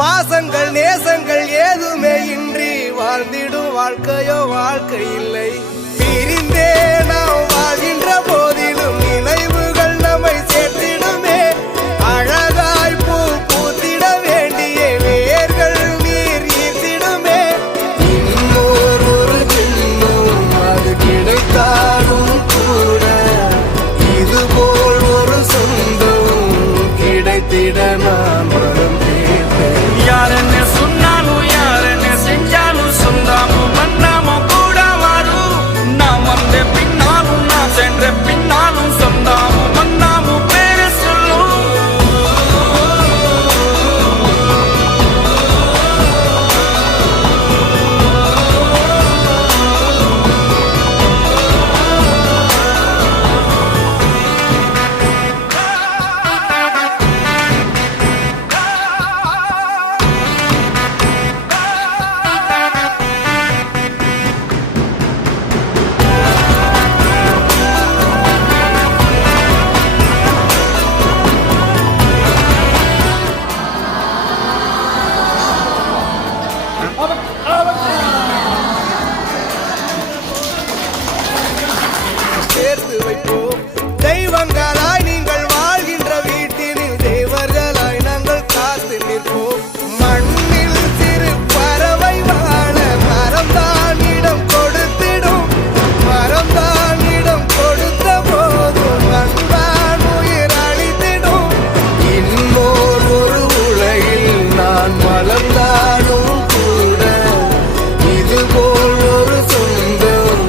பாசங்கள் நேசங்கள் ஏதுமே இன்றி வாழ்ந்திடும் வாழ்க்கையோ வாழ்க்கை இல்லை. பிரிந்தே நாம் வாழ்கின்ற போதிலும் நினைவுகள் நம்மை சேர்த்திடுமே. அழகாய் பூ பூத்திட வேண்டிய வேர்கள் நீர் ஈர்த்திடுமே. இன்னொரு ஜென்மம் அது கிடைத்தாலும் கூட இதுபோல் ஒரு சொந்தம் கிடைத்திட நான் வரும் கேட்பேன். யாருன்னு சொன்னாலும் யாருன்னு செஞ்சாலும் சொந்தாமும் மன்னாமும் கூட வரும். நாம் வந்த பின்னாலும் நான் சென்ற பின்னாலும் சொந்தாமும் மன்னாமும் பேரு சொல்லும். சேர்த்து வைப்போம் தெய்வங்களாய் நீங்கள் வாழ்கின்ற வீட்டினில் தேவர்களாய் நாங்கள் காத்து நிற்போம். மண்ணில் சிறு பறவை வாழ மரம்தான் இடம் கொடுத்திடும். மரம்தான் இடம் கொடுத்த போதும் அன்பான் உயிர் அளித்திடும். இன்னொரு உலகில் நான் வளர்ந்தாலும் கூட இதுபோல் ஒரு சொந்தம்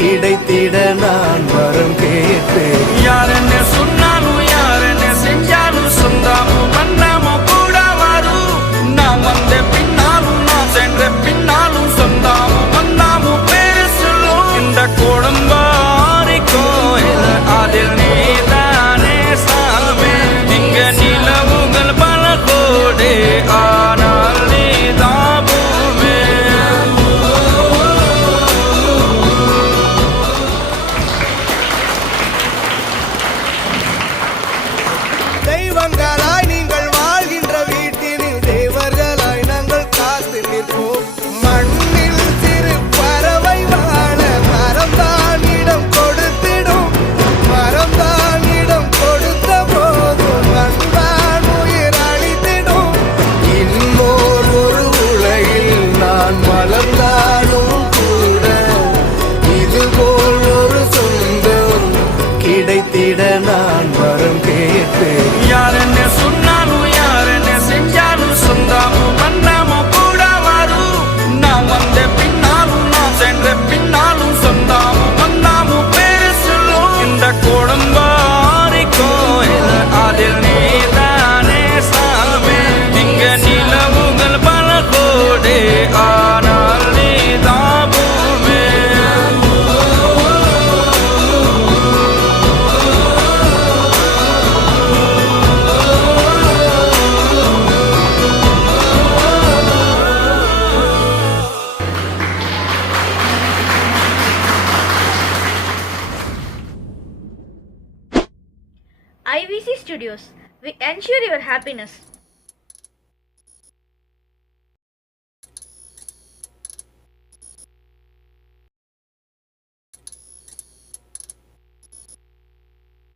கிடைத்திட நான் வரம் கேட்பேன். யாருன்னு சொன்னாலும் யாருன்னு செஞ்சாலும் சொந்தாமும் மன்னாமும் கூட வரும். நாம் வந்த பின்னாலும் நான் சென்ற பின்னாலும் சொந்தாமும் மன்னாமும் பேரு சொல்லும். இந்த கோடம்பாரி கோயில் அதில் நீதானே சாமி. இங்க நிலவுகள் பல கோடி ஆனால் நீதான் பூமி. தெய்வங்களாய் நீங்கள் வாழ்கின்ற வீட்டினில் தேவர்களாய் நாங்கள் காத்து நிற்போம். மண்ணில் சிறு பறவை வாழ மரம்தான் இடம் கொடுத்திடும். மரம்தான் இடம் கொடுத்த போதும் அன்பான் உயிர் அளித்திடும். இன்னொரு உலகில் நான் வளர்ந்தாலும் கூட இதுபோல் ஒரு சொந்தம் கிடைத்திட நான் வரம் கேட்பேன். யாருன்னு சொன்னாலும் யாருன்னு செஞ்சாலும் சொந்தாமும் மன்னாமும் கூட வரும். நாம் வந்த பின்னாலும் நான் சென்ற பின்னாலும் சொந்தாமும் மன்னாமும் பேரு சொல்லும். இந்த கோடம்பாரி கோயில் அதில் நீதானே சாமி. இங்க நிலவுகள் பல கோடி ஆனால் நீதான் பூமி. IVC Studios. We ensure your happiness.